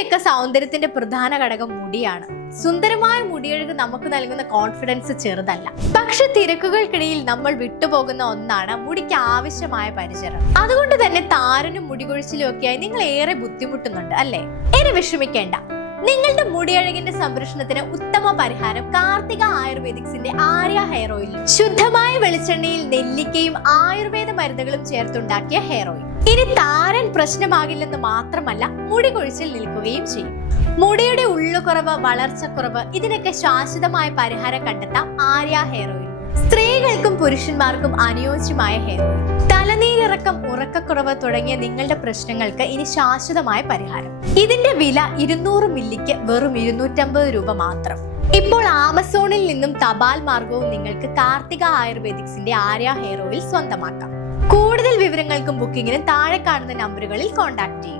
നമ്മുടെയൊക്കെ സൗന്ദര്യത്തിന്റെ പ്രധാന ഘടകം മുടിയാണ്. സുന്ദരമായ മുടിയഴക് നമുക്ക് നൽകുന്ന കോൺഫിഡൻസ് ചെറുതല്ല. പക്ഷെ തിരക്കുകൾക്കിടയിൽ നമ്മൾ വിട്ടുപോകുന്ന ഒന്നാണ് മുടിക്ക് ആവശ്യമായ പരിചരണം. അതുകൊണ്ട് തന്നെ താരനും മുടികൊഴിച്ചിലും ഒക്കെയായി നിങ്ങൾ ഏറെ ബുദ്ധിമുട്ടുന്നുണ്ട് അല്ലേ? ഇനി വിഷമിക്കേണ്ട. നിങ്ങളുടെ മുടിയഴകിന്റെ സംരക്ഷണത്തിന് ഉത്തമ പരിഹാരം കാർത്തിക ആയുർവേദിക്സിന്റെ ആര്യ ഹെയർ ഓയിൽ. ശുദ്ധമായ വെളിച്ചെണ്ണയിൽ നെല്ലിക്കയും ആയുർവേദ മരുന്നുകളും ചേർത്തുണ്ടാക്കിയ ഹെയർ ഓയിൽ. ഇനി താരൻ പ്രശ്നമാകില്ലെന്ന് മാത്രമല്ല, മുടി കൊഴിച്ചിൽ നിൽക്കുകയും ചെയ്യും. മുടിയുടെ ഉള്ളുകുറവ്, വളർച്ചക്കുറവ്, ഇതിനൊക്കെ ശാശ്വതമായ പരിഹാരം കണ്ടെത്താം ആര്യ ഹെയർ ഓയിൽ. സ്ത്രീകൾക്കും പുരുഷന്മാർക്കും അനുയോജ്യമായ ഹെയർ ഓയിൽ. തലനീരിറക്കം, ഉറക്കക്കുറവ് തുടങ്ങിയ നിങ്ങളുടെ പ്രശ്നങ്ങൾക്ക് ഇനി ശാശ്വതമായ പരിഹാരം. ഇതിന്റെ വില 200 മില്ലിക്ക് വെറും 250 രൂപ മാത്രം. ഇപ്പോൾ ആമസോണിൽ നിന്നും തപാൽ മാർഗവും നിങ്ങൾക്ക് കാർത്തിക ആയുർവേദിക്സിന്റെ ആര്യ ഹെയർ ഓയിൽ സ്വന്തമാക്കാം. കൂടുതൽ വിവരങ്ങൾക്കും ബുക്കിങ്ങിനും താഴെ കാണുന്ന നമ്പറുകളിൽ കോൺടാക്ട് ചെയ്യും.